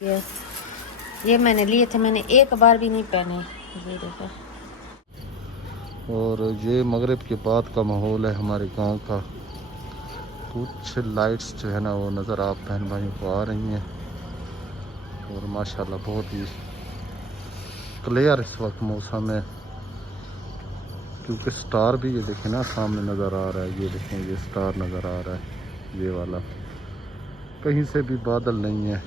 ये मैंने लिए थे, मैंने एक बार भी नहीं पहने। ये देखो। और ये मगरिब के बाद का माहौल है हमारे गांव का। कुछ लाइट्स जो है ना वो नज़र आप बहन भाइयों को आ रही हैं और माशाल्लाह बहुत ही क्लियर इस वक्त मौसम है, क्योंकि स्टार भी ये देखें ना सामने नज़र आ रहा है। ये देखें, ये स्टार नज़र आ रहा है, ये वाला। कहीं से भी बादल नहीं है।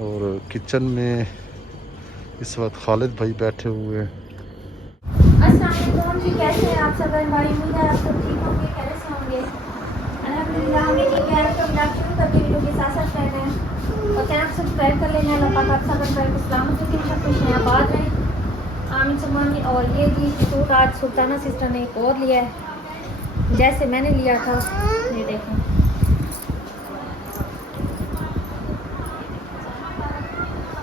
और किचन में इस वक्त खालिद भाई बैठे हुए हैं। अस्सलाम वालेकुम जी, कैसे हैं आप सब? हमारी उम्मीद है आप सब ठीक होंगे, खैरियत से होंगे। अल्हम्दुलिल्लाह हमें ठीक है। तो ब्लॉग शुरू करते वीडियो के साथ साथ कर रहे हैं और चैनल सब्सक्राइब कर लेना। अल्लाह पाक आप सब पर सलामत रखें, सब खुश हैं, आबाद रहें, आमीन सुमानी। और ये जी सूट आज सुल्ताना सिस्टर ने एक और लिया है, जैसे मैंने लिया था। ये देखें,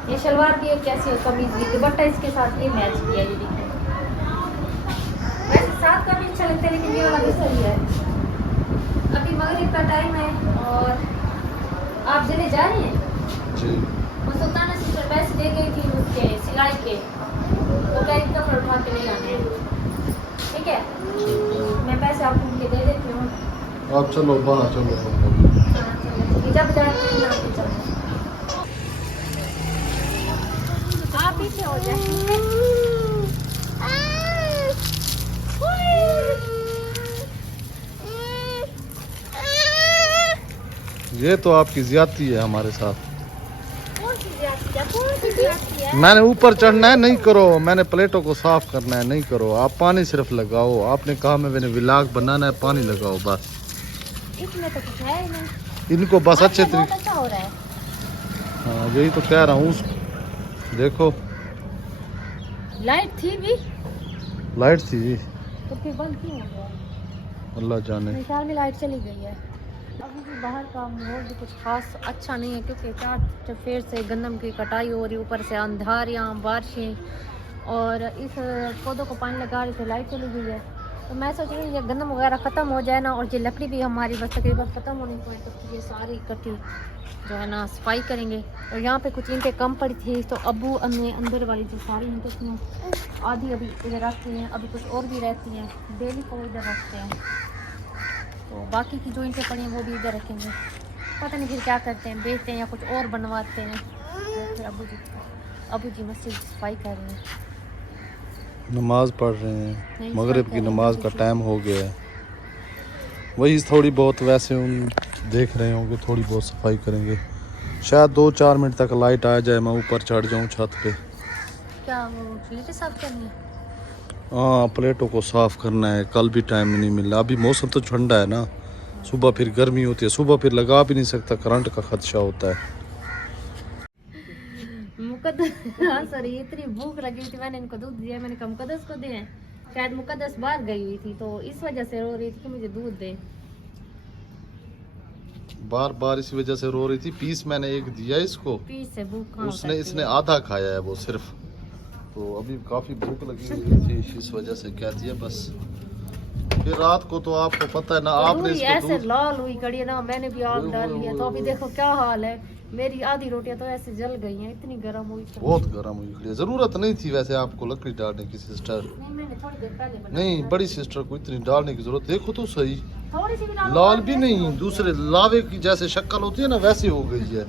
ये शलवार भी एक कैसी हो, कमीज भी, दुपट्टा इसके साथ ये मैच किया। ये देखिए, वैसे साथ का भी अच्छा लगता है, लेकिन ये वाला भी सही है। अभी मगरिब का टाइम है और आप जले जा रहे हैं जी। वो सुल्ताना सिस्टर पैसे दे गई थी उसके सिलाई के, वो कह रही कपड़े उठा के ले जाने हैं। ठीक है, मैं पैसे आपको उनके दे देती हूँ। आप चलो बाहर चलो। हाँ, चलो, जब जाएंगे आपके चलो, आप पीछे हो जाए। ये तो आपकी ज्यादती है हमारे साथ। कौन सी ज्यादती है? कौन सी ज्यादती है? मैंने ऊपर चढ़ना है, नहीं करो। मैंने प्लेटों को साफ करना है, नहीं करो। आप पानी सिर्फ लगाओ। आपने कहा मैंने व्लॉग बनाना है, पानी लगाओ बस। इसमें तो कुछ है ही नहीं। इनको बस अच्छे बहुत तरीके। अच्छा हो रहा है। हाँ यही तो कह रहा हूँ। देखो लाइट थी भी लाइट थी, तो फिर बंद क्यों हो गया? अल्लाह जाने। मेरे ख्याल में लाइट चली गई है। अभी भी बाहर का माहौल भी कुछ खास अच्छा नहीं है, क्योंकि 4 चफेर से गंदम की कटाई हो रही, ऊपर से अंधारियाँ, बारिशें, और इस पौधों को पानी लगा रहे थे, लाइट चली गई है। तो मैं सोच रही हूँ ये गंदम वगैरह ख़त्म हो जाए ना, और ये लकड़ी भी हमारी बस तकरीबन ख़त्म होने को है, तो ये सारी इकट्ठी जो है ना सफाई करेंगे। और यहाँ पे कुछ ईंटें कम पड़ी थी, तो अबू हमने अंदर वाली जो सारी ईंटें थी आधी अभी इधर रखती हैं, अभी कुछ और भी रहती हैं, डेली को इधर रखते हैं। तो बाकी की जो ईंटें पड़ी हैं वो भी इधर रखेंगे। पता नहीं फिर क्या करते हैं, बेचते हैं या कुछ और बनवाते हैं। तो फिर अबू जी मस्जिद सफाई कर रहे हैं, नमाज पढ़ रहे हैं, नहीं, मगरिब सफाई की कर रहे नमाज हैं का जी। टाइम हो गया है। वही थोड़ी बहुत वैसे उन देख रहे होंगे, थोड़ी बहुत सफाई करेंगे। शायद 2-4 मिनट तक लाइट आ जाए, मैं ऊपर चढ़ जाऊँ छत पे। क्या वो प्लेटें साफ करनी है? हाँ प्लेटों को साफ करना है, कल भी टाइम नहीं मिला। अभी मौसम तो ठंडा है ना, सुबह फिर गर्मी होती है, सुबह फिर लगा भी नहीं सकता, करंट का खदशा होता है। हाँ सॉरी, इतनी भूख लगी थी, मैंने इनको दूध दिया। मैंने कहा मुकद्दस को दें, शायद मुकद्दस बाहर गई हुई थी, तो इस वजह से रो रही थी कि मुझे दूध दें। बार बार इसी वजह से रो रही थी। पीस मैंने एक दिया इसको, पीस से भूख कहाँ उसने उतरती इसने है। आधा खाया है वो सिर्फ। तो अभी काफ़ी भूख लगी हुई थी, इस वजह से क्या दिया बस। फिर रात को तो आपको पता है ना, आपने पूरी इसको ऐसे दूध। लाल हुई कड़ी है ना, मैंने भी आग ओए डाल ओए लिया, ओए तो अभी ओए। देखो क्या हाल है। मेरी आधी रोटियां तो ऐसे जल गई हैं, इतनी गर्म हुई तो। बहुत गर्म हुई खड़ी है। ज़रूरत नहीं थी वैसे आपको लकड़ी डालने की सिस्टर। नहीं, मैंने थोड़ी देर पहले बनाया नहीं, था। बड़ी सिस्टर को इतनी डालने की जरूरत, देखो तो सही। थोड़ी सी भी डालो, लाल बात भी कैसे नहीं, होती दूसरे है? लावे की जैसे शक्ल होती है ना वैसी हो गई है।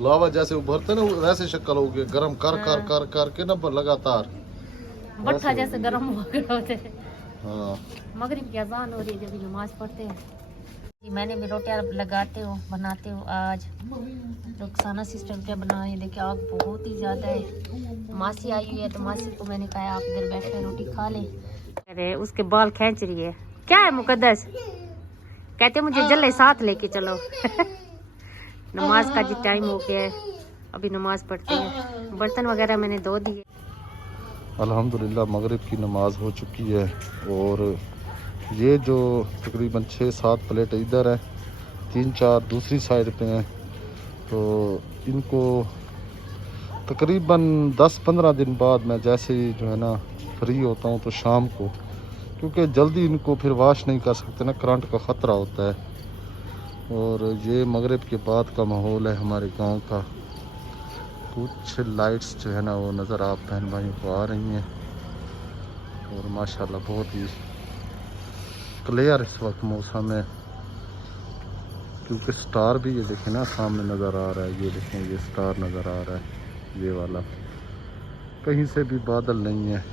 लावा जैसे उभरता है ना वैसे शक्ल हो गई, गर्म कर कर हाँ। कर कर के ना लगातार भट्ठा ऐसे हो जैसे गई। गर्म हो गए होते हैं। हाँ मगरिब की अजान हो रही है, जब भी नमाज पढ़ते हैं जी। मैंने भी रोटियां लगाते हो बनाते हो आज। रुखसाना सिस्टर क्या बनाए, देखिए आग बहुत ही ज़्यादा है। मासी आई हुई है, तो मासी को मैंने कहा आप इधर बैठे रोटी खा लें। अरे उसके बाल खींच रही है, क्या है मुकद्दस? कहते मुझे जल्दी साथ लेके चलो। नमाज का जी टाइम हो गया है, अभी नमाज पढ़ते हैं। बर्तन वगैरह मैंने धो दिए। अल्हम्दुलिल्लाह मगरिब की नमाज हो चुकी है। और ये जो तकरीबन 6-7 प्लेट इधर है, 3-4 दूसरी साइड पे हैं। तो इनको तकरीबन 10-15 दिन बाद मैं जैसे ही जो है ना फ्री होता हूँ, तो शाम को, क्योंकि जल्दी इनको फिर वाश नहीं कर सकते ना, करंट का ख़तरा होता है। और ये मगरिब के बाद का माहौल है हमारे गांव का। कुछ लाइट्स जो है ना वो नज़र आप बहन भाइयों को आ रही हैं और माशाल्लाह बहुत ही क्लियर इस वक्त मौसम है, क्योंकि स्टार भी ये देखें ना सामने नज़र आ रहा है। ये देखें, ये स्टार नज़र आ रहा है, ये वाला। कहीं से भी बादल नहीं है।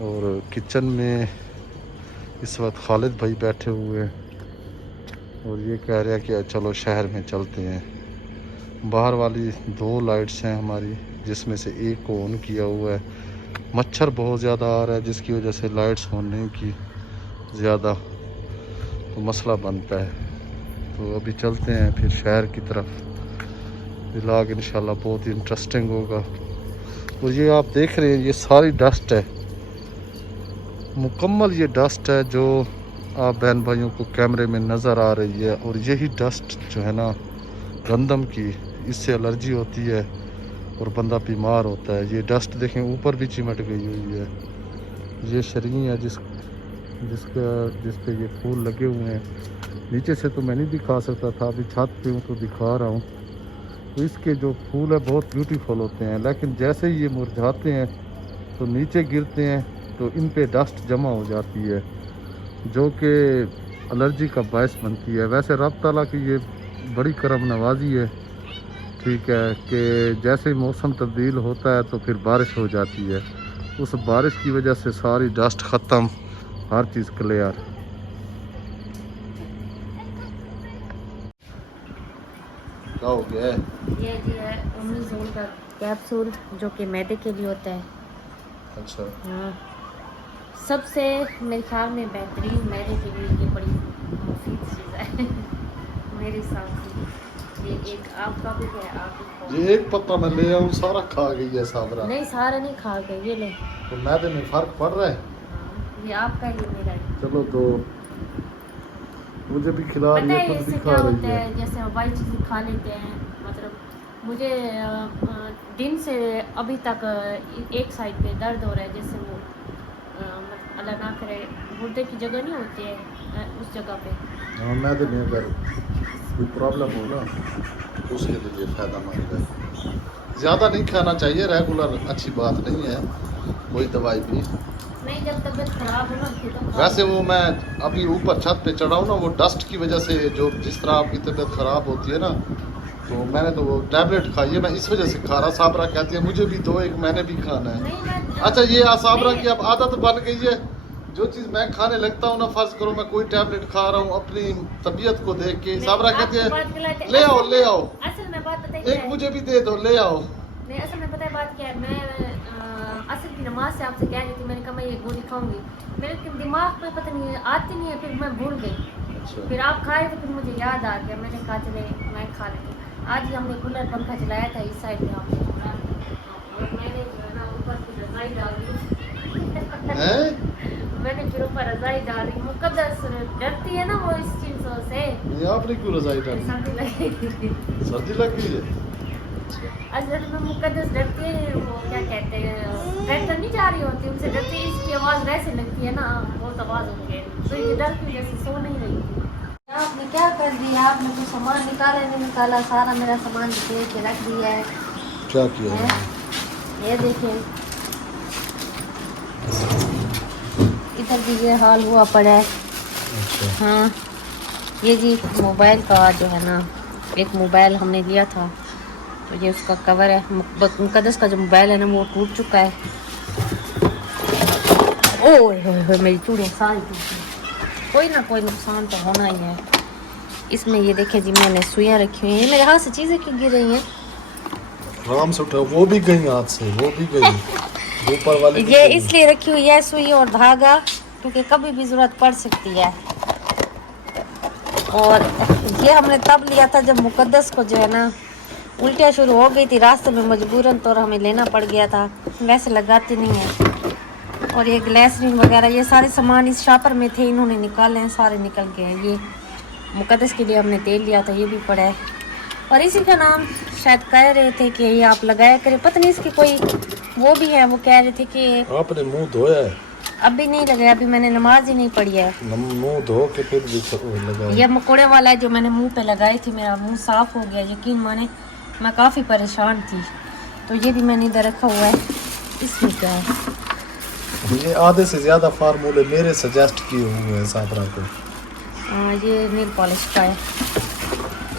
और किचन में इस वक्त खालिद भाई बैठे हुए हैं और ये कह रहे हैं कि चलो शहर में चलते हैं। बाहर वाली 2 लाइट्स हैं हमारी, जिसमें से एक को ऑन किया हुआ है। मच्छर बहुत ज़्यादा आ रहा है, जिसकी वजह से लाइट्स होने की ज़्यादा तो मसला बनता है। तो अभी चलते हैं फिर शहर की तरफ। व्लॉग इंशाल्लाह बहुत ही इंटरेस्टिंग होगा। और ये आप देख रहे हैं, ये सारी डस्ट है, मुकम्मल ये डस्ट है जो आप बहन भाइयों को कैमरे में नज़र आ रही है। और यही डस्ट जो है ना गंदम की, इससे एलर्जी होती है और बंदा बीमार होता है। ये डस्ट देखें ऊपर भी चिमट गई हुई है। ये शरीं है जिस पे ये फूल लगे हुए हैं। नीचे से तो मैं नहीं दिखा सकता था, अभी छत पे हूँ तो दिखा रहा हूँ। तो इसके जो फूल है बहुत ब्यूटीफुल होते हैं, लेकिन जैसे ही ये मुरझाते हैं तो नीचे गिरते हैं तो इन पे डस्ट जमा हो जाती है, जो कि एलर्जी का बायस बनती है। वैसे रब ताला की ये बड़ी करम नवाजी है, ठीक है, कि जैसे ही मौसम तब्दील होता है तो फिर बारिश हो जाती है। उस बारिश की वजह से सारी डस्ट ख़त्म, हर चीज़ क्लियर। क्या हो गया है? ये जी है ओमेज़ोल का कैप्सूल, जो कि मैदे के लिए होता है। अच्छा। हाँ, सबसे मेरे ख्याल में बेहतरीन मैदे के लिए ये बड़ी मुफीद चीज़ है मेरे हिसाब से। ये एक आपका भी है, आप भी खाओ। ये एक पत्ता मैं ले आऊँ, सारा खा गई है साबरा। नहीं, सारा नहीं खा गए, ये ले। तो मैदे में फ़र्क पड़ रहा है? हाँ, ये आपका, ये मेरा है। चलो तो मुझे भी खिला रही पता है, है खुद भी इससे खा क्या रही होता है। है, जैसे हम वाइट चीज़ें खा लेते हैं, मतलब मुझे दिन से अभी तक एक साइड पे दर्द हो रहा है, जैसे वो अल्लाह ना करे गुर्दे की जगह नहीं होती है, उस जगह पे। हाँ, मैदे में अगर कोई प्रॉब्लम हो ना तो उसके लिए फ़ायदेमंद है। ज़्यादा नहीं खाना चाहिए, रेगुलर अच्छी बात नहीं है कोई दवाई भी। नहीं, जब तबीयत खराब हो ना फिर तो वैसे वो मैं अभी ऊपर छत पे चढ़ा हूँ ना, वो डस्ट की वजह से जो जिस तरह आपकी तबीयत ख़राब होती है ना, तो मैंने तो वो टैबलेट खाई है। मैं इस वजह से खा रहा। साबरा कहती है मुझे भी दो, एक मैंने भी खाना है। नहीं, मैं अच्छा, ये साबरा की अब आदत बन गई है, जो चीज़ मैं खाने लगता हूँ ना, फर्ज करो मैं कोई टैबलेट खा रहा हूँ अपनी तबीयत को देख के, साबरा कहती है ले आओ ले आओ, असल में बात बताइए, एक मुझे भी दे दो, ले आओ। नहीं असल में पता है बात क्या है, मैं असर की नमाज से आपसे कह रही थी, मैंने कहा मैं ये गोली खाऊंगी, मेरे दिमाग में पता नहीं आती नहीं है, फिर मैं भूल गई। अच्छा। फिर आप खाए तो फिर मुझे याद आ गया, मैंने कहा चले मैं खा लेती। आज ही हमने कूलर पंखा चलाया था इस साइड में हमने, और मैंने जो है ना ऊपर की रजाई डाल दी मैंने फिर ऊपर रजाई डाली। मुकद्दस डरती है ना वो इस चीज़ों से। ये आपने क्यों रजाई डाली? सर्दी लगेगी, सर्दी लग गई है? असल में मुकद्दस डरती है, वो क्या कहते हैं ट्रैक्टर नहीं जा रही होती, उनसे डरती है, इसकी आवाज़ वैसे लगती है ना, बहुत आवाज़ होती है, तो ये डर की वजह से सो नहीं रही थी। आपने क्या कर दिया, आपने कुछ सामान निकाला नहीं निकाला, सारा मेरा सामान निकल के रख दिया है। क्या किया है? ये देखिए इधर भी ये हाल हुआ पड़ा है। अच्छा। हाँ, ये जी मोबाइल का जो है ना, एक मोबाइल हमने लिया था, तो ये उसका कवर है। मुकद्दस का जो मोबाइल है ना वो टूट चुका है। ओए होए होए, मेरी चूड़ियाँ सारी टूट गई। कोई ना कोई नुकसान तो होना ही है। इसमें ये देखे जी मैंने सुइयाँ रखी हुई हैं, मेरे हाथ से चीज़ें क्यों गिर रही हैं? आराम से उठाओ, वो भी गई हाथ से, वो भी गई ऊपर वाली ये इसलिए रखी हुई है सुई और धागा, क्योंकि कभी भी ज़रूरत पड़ सकती है। और ये हमने तब लिया था जब मुकद्दस को जो है ना उल्टियाँ शुरू हो गई थी, रास्ते में मजबूरन तो हमें लेना पड़ गया था, वैसे लगाती नहीं है। और ये ग्लिसरीन वगैरह ये सारे सामान इस शॉपर में थे, इन्होंने निकाले हैं, सारे निकल गए हैं। ये मुकद्दस के लिए हमने तेल लिया था, ये भी पड़ा है। और इसी का नाम शायद कह रहे थे कि ये आप लगाया करें, पता नहीं इसकी कोई वो भी है, वो कह रहे थे कि आपने मुंह धोया है। अभी नहीं लगाया, अभी मैंने नमाज ही नहीं पढ़ी है। मुंह धो के फिर भी लगाओ। ये मकोड़े वाला है जो मैंने मुंह पे लगाई थी, मेरा मुंह साफ हो गया, यकीन माने मैं काफ़ी परेशान थी। तो ये भी मैंने इधर रखा हुआ है। इसमें क्या है? ये आधे से ज़्यादा फार्मूले मेरे सजेस्ट किए हुए हैं साबरा को। ये नील पॉलिश का है।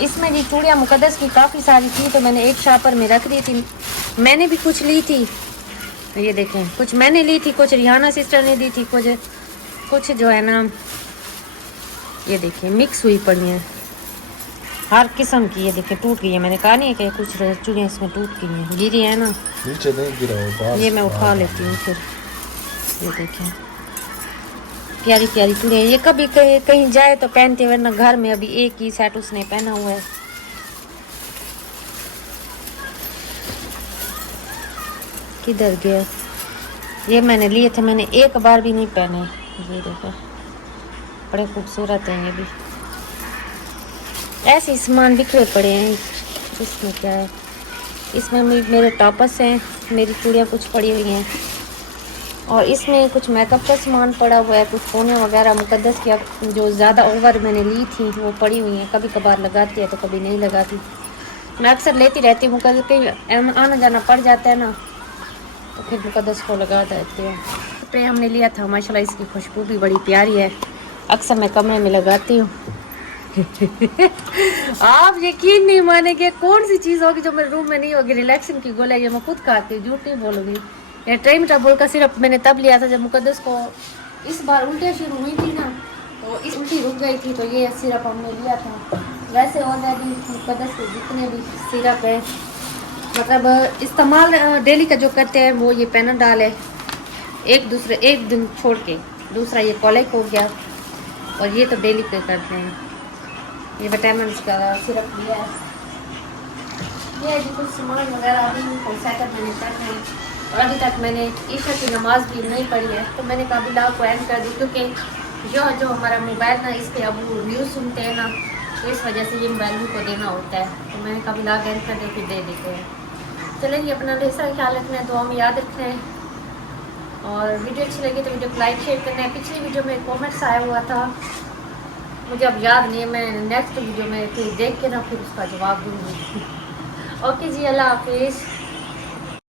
इसमें जी चूड़ियाँ मुकद्दस की काफ़ी सारी थी, तो मैंने एक शापर में रख दी थी। मैंने भी कुछ ली थी, तो ये देखें, कुछ मैंने ली थी, कुछ रिहाना सिस्टर ने दी थी, कुछ जो है ना, ये देखिए मिक्स हुई पड़ी हैं हर किस्म की। ये देखिए टूट गई है, मैंने कहा नहीं है कि कुछ चूड़ियाँ इसमें टूट गई हैं, गिरी है ना, नीचे नहीं गिरा हो, ये मैं उठा लेती हूँ फिर। ये देखें प्यारी प्यारी चूड़ियाँ, ये कभी कहीं जाए तो पहनते, वरना घर में अभी एक ही सेट उसने पहना हुआ है। किधर गया? ये मैंने लिए थे, मैंने एक बार भी नहीं पहने। ये देखो बड़े खूबसूरत हैं ये भी। ऐसे सामान बिखरे पड़े हैं। इसमें क्या है? इसमें मेरे टॉपर्स हैं, मेरी चूड़ियाँ कुछ पड़ी हुई हैं, और इसमें कुछ मेकअप का सामान पड़ा हुआ है, कुछ सोने वगैरह मुकद्दस की जो ज़्यादा ओवर मैंने ली थी वो पड़ी हुई हैं। कभी कभार लगाती है तो कभी नहीं लगाती। मैं अक्सर लेती रहती हूँ, मुकद्दस कहीं आना जाना पड़ जाता है ना, तो फिर मुकद्दस को लगा देती हूँ। स्प्रे हमने लिया था माशाल्लाह, इसकी खुशबू भी बड़ी प्यारी है, अक्सर मैं कमरे में लगाती हूँ। आप यकीन नहीं मानेंगे कौन सी चीज़ होगी जो मेरे रूम में नहीं होगी। रिलैक्सन की गोली, ये मैं खुद खाती हूँ, झूठ नहीं बोलूँगी। ये ट्राइमेटाबोल का सिरप मैंने तब लिया था जब मुकद्दस को इस बार उल्टियाँ शुरू हुई थी ना, तो इस उल्टी रुक गई थी, तो ये सिरप हमने लिया था। वैसे ऑलरेडी मुकद्दस के जितने भी सिरप है, मतलब इस्तेमाल डेली का जो करते हैं वो ये पैनाडॉल है, एक दिन छोड़ के। दूसरा ये कॉलिक हो गया, और ये तो डेली पे करते हैं। ये विटामिन का सिरप लिया है। ये जी कुछ सामान वगैरह अभी सेटअप मैंने करना है, और अभी तक मैंने ईशा की नमाज भी नहीं पढ़ी है, तो मैंने कहा ब्लॉग को एंड कर दी, क्योंकि जो हमारा मोबाइल ना इस पर अब व्यूज़ सुनते हैं ना, तो इस वजह से ये मोबाइल को देना होता है। तो मैंने कहा ब्लॉग एंड कर दे, फिर दे देते हैं। चलेंगे, अपना ढेर सारा ख्याल रखना है, दुआ में याद रखना है, और वीडियो अच्छी लगी तो वीडियो को लाइक शेयर करना है। पिछली वीडियो में कमेंट्स आया हुआ था, मुझे अब याद नहीं है, मैं नेक्स्ट वीडियो में फिर देख के ना फिर उसका जवाब दूँगी। ओके जी, अल्लाह हाफिज़।